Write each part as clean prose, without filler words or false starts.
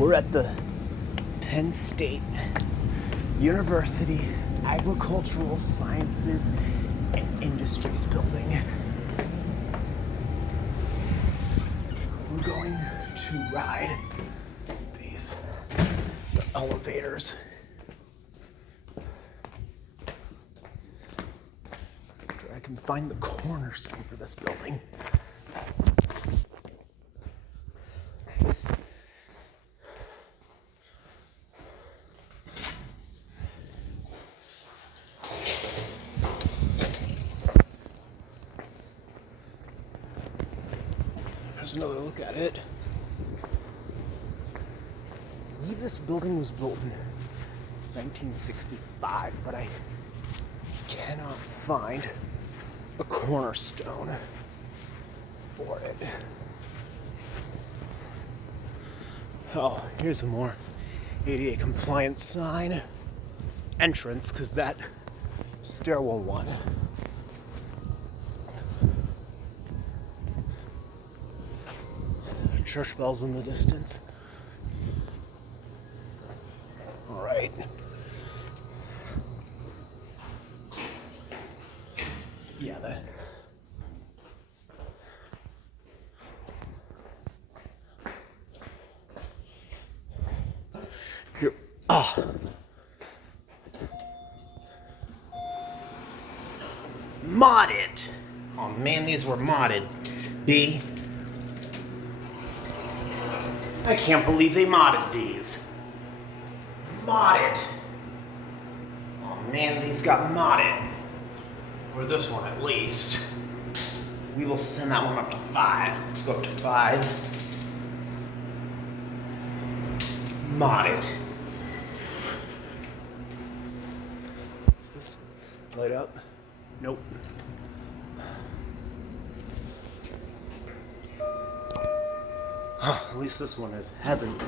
We're at the Penn State University Agricultural Sciences and Industries building. We're going to ride the elevators. I can find the cornerstone for this building. There's another look at it. I believe this building was built in 1965, but I cannot find a cornerstone for it. Oh, here's a more ADA compliant sign. Entrance, because that stairwell one. Church bells in the distance. All right. Yeah, that. Here. Modded. Oh man, these were modded. B. I can't believe they modded these. Modded. Oh man, these got modded. Or this one at least. We will send that one up to 5. Let's go up to 5. Modded. Does this light up? Nope. At least this one hasn't.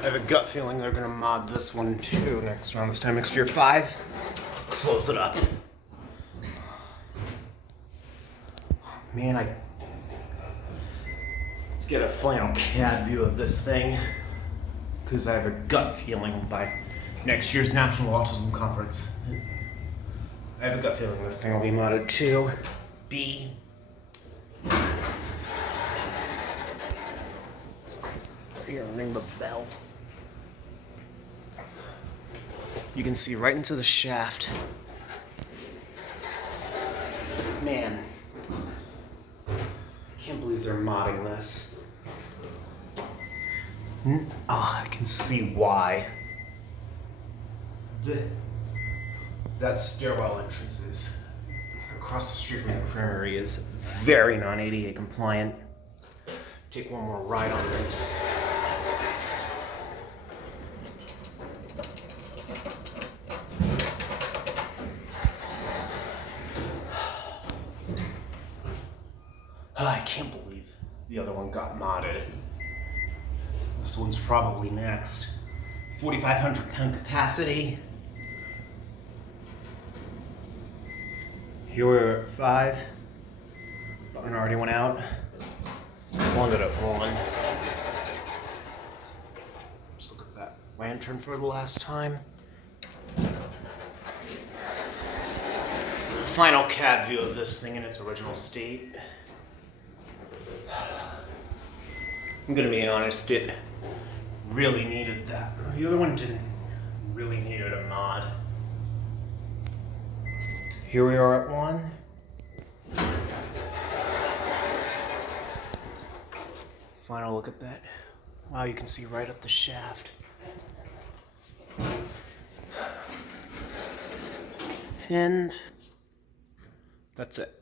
I have a gut feeling they're gonna mod this one too around this time next year. 5. Close it up. Man, let's get a final CAD view of this thing, because I have a gut feeling by next year's National Autism Conference, I have a gut feeling this thing will be modded too. B. Here, ring the bell. You can see right into the shaft. Man, I can't believe they're modding this. I can see why. That stairwell entrance across the street from the creamery is very non-ADA compliant. Take one more ride on this. I can't believe the other one got modded. This one's probably next. 4,500 ton capacity. Here we're at 5. Button already went out. Landed at 1. Just look at that lantern for the last time. Final CAD view of this thing in its original state. I'm gonna be honest, it really needed that. The other one didn't really need a mod. Here we are at 1. Final look at that. Wow, you can see right up the shaft. And that's it.